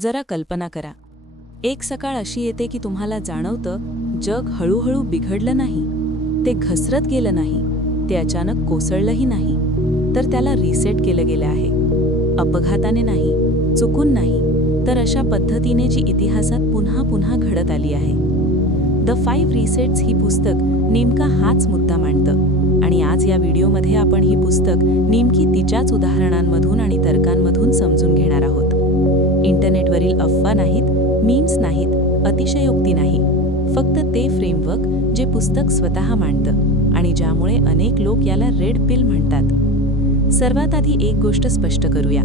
जरा कल्पना करा. एक सकाळ अशी येते की तुम्हाला जाणवतं जग हळूहळू बिघडलं नाही. ते घसरत गेलं नाही. ते अचानक कोसळलंही नाही. तर त्याला रिसेट केलं गेलं आहे. अपघाताने नाही चुकून नाही. तर अशा पद्धतीने जी इतिहासात पुन्हा पुन्हा घडत आली आहे. द फाईव्ह रिसेट्स ही पुस्तक नेमका हाच मुद्दा मांडतं. आणि आज या व्हिडिओमध्ये आपण ही पुस्तक नेमकी तिच्याच उदाहरणांमधून आणि तर्कांमधून समजून घेणार आहोत. इंटरनेटवरील अफवा नाहीत मीम्स नाहीत अतिशयोक्ती नाही. फक्त ते फ्रेमवर्क जे पुस्तक स्वतः मांडतं आणि ज्यामुळे अनेक लोक याला रेड पिल म्हणतात. सर्वात आधी एक गोष्ट स्पष्ट करूया.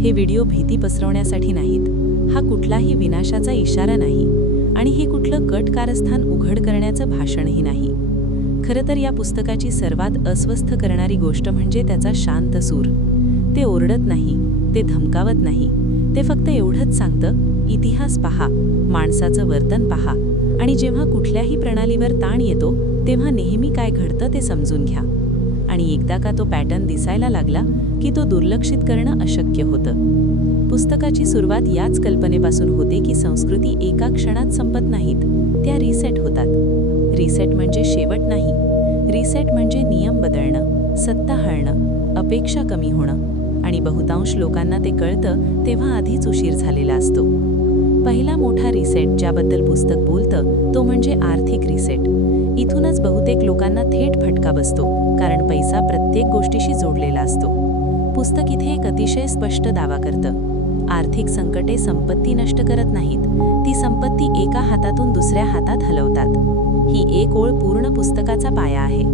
हे व्हिडिओ भीती पसरवण्यासाठी नाहीत. हा कुठलाही विनाशाचा इशारा नाही आणि हे कुठलं कट कारस्थान उघड करण्याचं भाषणही नाही. खरं तर या पुस्तकाची सर्वात अस्वस्थ करणारी गोष्ट म्हणजे त्याचा शांत सूर. ते ओरडत नाही ते धमकावत नाही ते फक्त एवढंच सांगतं इतिहास पहा माणसाचं वर्तन पहा आणि जेव्हा कुठल्याही प्रणालीवर ताण येतो तेव्हा नेहमी काय घडतं ते समजून घ्या. आणि एकदा का तो पॅटर्न दिसायला लागला की तो दुर्लक्षित करणं अशक्य होतं. पुस्तकाची सुरुवात याच कल्पनेपासून होते की संस्कृती एका क्षणात संपत नाहीत त्या रिसेट होतात. रिसेट म्हणजे शेवट नाही. रिसेट म्हणजे नियम बदलणं सत्ता हळणं अपेक्षा कमी होणं. आणि बहुतांश लोकांना ते कळतं तेव्हा आधीच उशीर झालेला असतो. पहिला मोठा रिसेट ज्याबद्दल पुस्तक बोलतं तो म्हणजे आर्थिक रिसेट इथूनच बहुतेक लोकांना थेट फटका बसतो कारण पैसा प्रत्येक गोष्टीशी जोडलेला असतो. पुस्तक इथे एक अतिशय स्पष्ट दावा करतं. आर्थिक संकटे संपत्ती नष्ट करत नाहीत ती संपत्ती एका हातातून दुसऱ्या हातात हलवतात. ही एक ओळ पूर्ण पुस्तकाचा पाया आहे.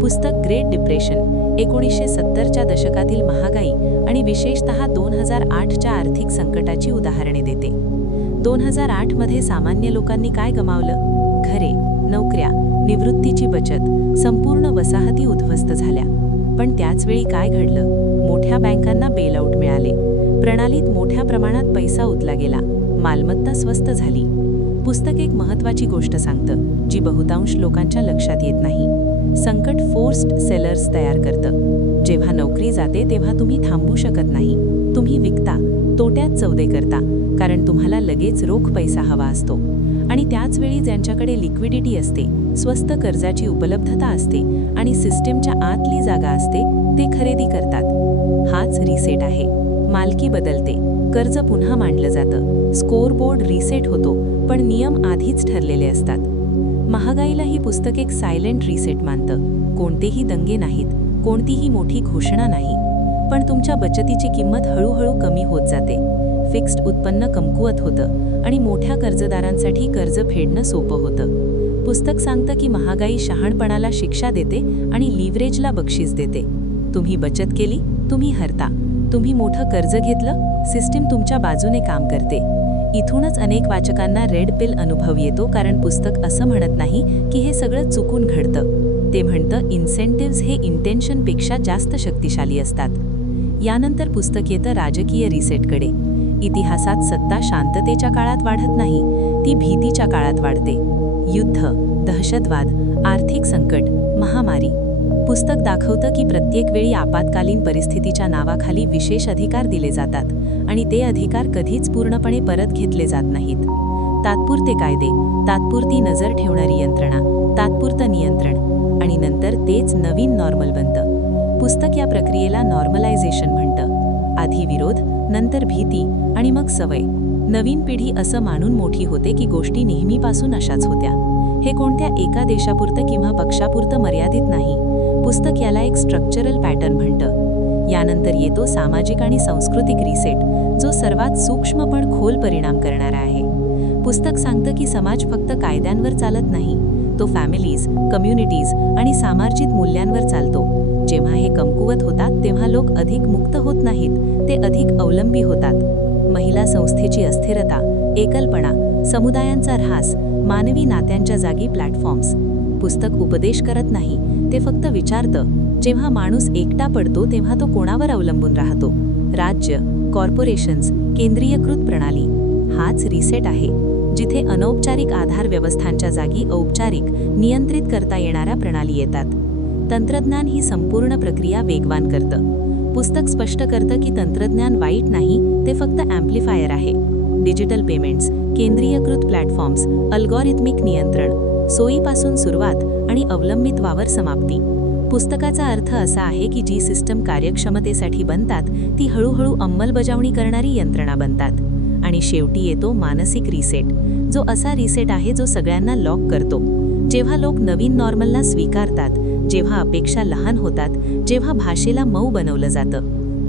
पुस्तक ग्रेट डिप्रेशन एकोणीसशे सत्तरच्या दशकातील महागाई आणि विशेषतः दोन हजार आठच्या आर्थिक संकटाची उदाहरणे देते. दोन हजार आठमध्ये सामान्य लोकांनी काय गमावलं? घरे नोकऱ्या निवृत्तीची बचत संपूर्ण वसाहती उद्ध्वस्त झाल्या. पण त्याचवेळी काय घडलं? मोठ्या बँकांना बेलआउट मिळाले. प्रणालीत मोठ्या प्रमाणात पैसा उतला गेला. मालमत्ता स्वस्त झाली. पुस्तक एक महत्त्वाची गोष्ट सांगतं जी बहुतांश लोकांच्या लक्षात येत नाही. संकट फोर्स्ड सेलर्स तयार करतं. जेव्हा नोकरी जाते तेव्हा तुम्ही थांबू शकत नाही. तुम्ही विकता तोट्यात चौदे करता कारण तुम्हाला लगेच रोख पैसा हवा असतो. आणि त्याच वेळी ज्यांच्याकडे लिक्विडिटी असते स्वस्त कर्जाची उपलब्धता असते आणि सिस्टीमच्या आतली जागा असते ते खरेदी करतात. हाच रिसेट आहे. मालकी बदलते. कर्ज पुन्हा मांडलं जातं. स्कोअरबोर्ड रिसेट होतो पण नियम आधीच ठरलेले असतात. महागाईला ही पुस्तक एक सायलेंट रिसेट मानतं. कोणतेही दंगे नाहीत कोणतीही मोठी घोषणा नाही. पण तुमच्या बचतीची किंमत हळूहळू कमी होत जाते. फिक्स्ड उत्पन्न कमकुवत होतं आणि मोठ्या कर्जदारांसाठी कर्ज फेडणं सोपं होतं. पुस्तक सांगतं की महागाई शहाणपणाला शिक्षा देते आणि लिव्हरेजला बक्षीस देते. तुम्ही बचत केली तुम्ही हरता. तुम्ही मोठं कर्ज घेतलं सिस्टीम तुमच्या बाजूने काम करते. इथूनच अनेक वाचकांना रेड पिल अनुभव येतो कारण पुस्तक असं म्हणत नाही की हे सगळं चुकून घडतं. ते म्हणतं इन्सेंटिव्ज हे इंटेन्शनपेक्षा जास्त शक्तिशाली असतात. यानंतर पुस्तक येतं राजकीय रिसेटकडे इतिहासात सत्ता शांततेच्या काळात वाढत नाही ती भीतीच्या काळात वाढते. युद्ध दहशतवाद आर्थिक संकट महामारी. पुस्तक दाखवतं की प्रत्येक वेळी आपत्कालीन परिस्थितीच्या नावाखाली विशेष अधिकार दिले जातात आणि ते अधिकार कधीच पूर्णपणे परत घेतले जात नाहीत. तात्पुरते कायदे तात्पुरती नजर ठेवणारी यंत्रणा तात्पुरतं नियंत्रण आणि नंतर तेच नवीन नॉर्मल बनतं. पुस्तक या प्रक्रियेला नॉर्मलायझेशन म्हणतं. आधी विरोध नंतर भीती आणि मग सवय. नवीन पिढी असं मानून मोठी होते की गोष्टी नेहमीपासून अशाच होत्या. हे कोणत्या एका देशापुरतं किंवा पक्षापुरतं मर्यादित नाही. पुस्तक याला एक स्ट्रक्चरल पॅटर्न म्हणतं. यानंतर येतो सामाजिक आणि सांस्कृतिक रिसेट जो सर्वात सूक्ष्म पण खोल परिणाम करणारा आहे. पुस्तक सांगतं की समाज फक्त कायद्यांवर चालत नाही तो फॅमिलीज कम्युनिटीज आणि सामाजिक मूल्यांवर चालतो. जेव्हा हे कमकुवत होतात तेव्हा लोक अधिक मुक्त होत नाहीत ते अधिक अवलंबी होतात. महिला संस्थेची अस्थिरता एकलपणा समुदायांचा ऱ्हास मानवी नात्यांच्या जागी प्लॅटफॉर्म्स पुस्तक उपदेश करत नाही ते फक्त विचारतं. जेव्हा माणूस एकटा पडतो तेव्हा तो कोणावर अवलंबून राहतो? राज्य कॉर्पोरेशन्स केंद्रीयकृत प्रणाली. हाच रिसेट आहे जिथे अनौपचारिक आधार व्यवस्थांच्या जागी औपचारिक नियंत्रित करता येणाऱ्या प्रणाली येतात. तंत्रज्ञान ही संपूर्ण प्रक्रिया वेगवान करतं. पुस्तक स्पष्ट करतं की तंत्रज्ञान वाईट नाही ते फक्त ॲम्प्लिफायर आहे. डिजिटल पेमेंट्स केंद्रीयकृत प्लॅटफॉर्म्स अल्गॉरिथमिक नियंत्रण. सोयीपासून सुरुवात आणि अवलंबित्वावर समाप्ती. पुस्तकाचा अर्थ असा आहे की जी सिस्टम कार्यक्षमतेसाठी बनतात ती हळूहळू अंमलबजावणी करणारी यंत्रणा बनतात. आणि शेवटी येतो मानसिक रिसेट जो असा रिसेट आहे जो सगळ्यांना लॉक करतो. जेव्हा लोक नवीन नॉर्मलला स्वीकारतात जेव्हा अपेक्षा लहान होतात जेव्हा भाषेला मऊ बनवलं जातं.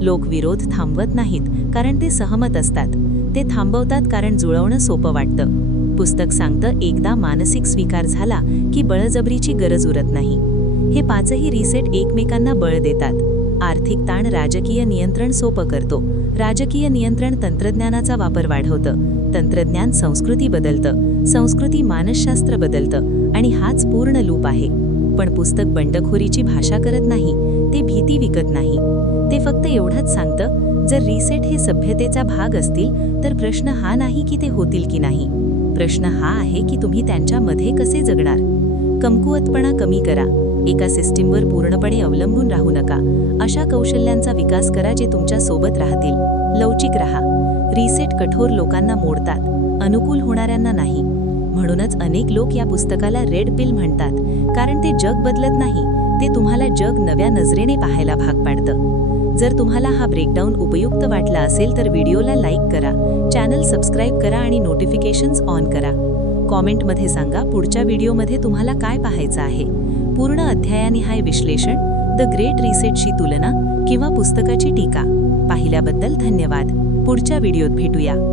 लोक विरोध थांबवत नाहीत कारण ते सहमत असतात. ते थांबवतात कारण जुळवणं सोपं वाटतं. पुस्तक सांगतं एकदा मानसिक स्वीकार झाला की बळजबरीची गरज उरत नाही. हे पाचही रिसेट एकमेकांना बळ देतात. आर्थिक ताण राजकीय नियंत्रण सोपं करतो. राजकीय नियंत्रण तंत्रज्ञानाचा वापर वाढवतं. तंत्रज्ञान संस्कृती बदलतं. संस्कृती मानसशास्त्र बदलतं. आणि हाच पूर्ण लूप आहे. पण पुस्तक बंडखोरीची भाषा करत नाही ते भीती विकत नाही. ते फक्त एवढंच सांगतं जर रिसेट हे सभ्यतेचा भाग असतील तर प्रश्न हा नाही की ते होतील की नाही. प्रश्न हा आहे की तुम्ही त्यांच्यामध्ये कसे जगणार? कमकुवतपणा कमी करा. एका सिस्टीमवर पूर्णपणे अवलंबून राहू नका. अशा कौशल्यांचा विकास करा जे तुमच्यासोबत राहतील. लवचिक राहा. रिसेट कठोर लोकांना मोडतात. अनुकूल होणाऱ्यांना नाही. म्हणूनच अनेक लोक या पुस्तकाला रेड पिल म्हणतात. कारण ते जग बदलत नाही. ते तुम्हाला जग नव्या नजरेने पाहायला भाग पाडतं. जर तुम्हाला हा ब्रेकडाऊन उपयुक्त वाटला असेल तर व्हिडिओला लाईक करा चॅनल सबस्क्राईब करा आणि नोटिफिकेशन्स ऑन करा. कॉमेंटमध्ये सांगा पुढच्या व्हिडिओमध्ये तुम्हाला काय पाहायचं आहे. पूर्ण अध्यायानिहाय विश्लेषण द ग्रेट रिसेटशी तुलना किंवा पुस्तकाची टीका. पाहिल्याबद्दल धन्यवाद. पुढच्या व्हिडिओत भेटूया.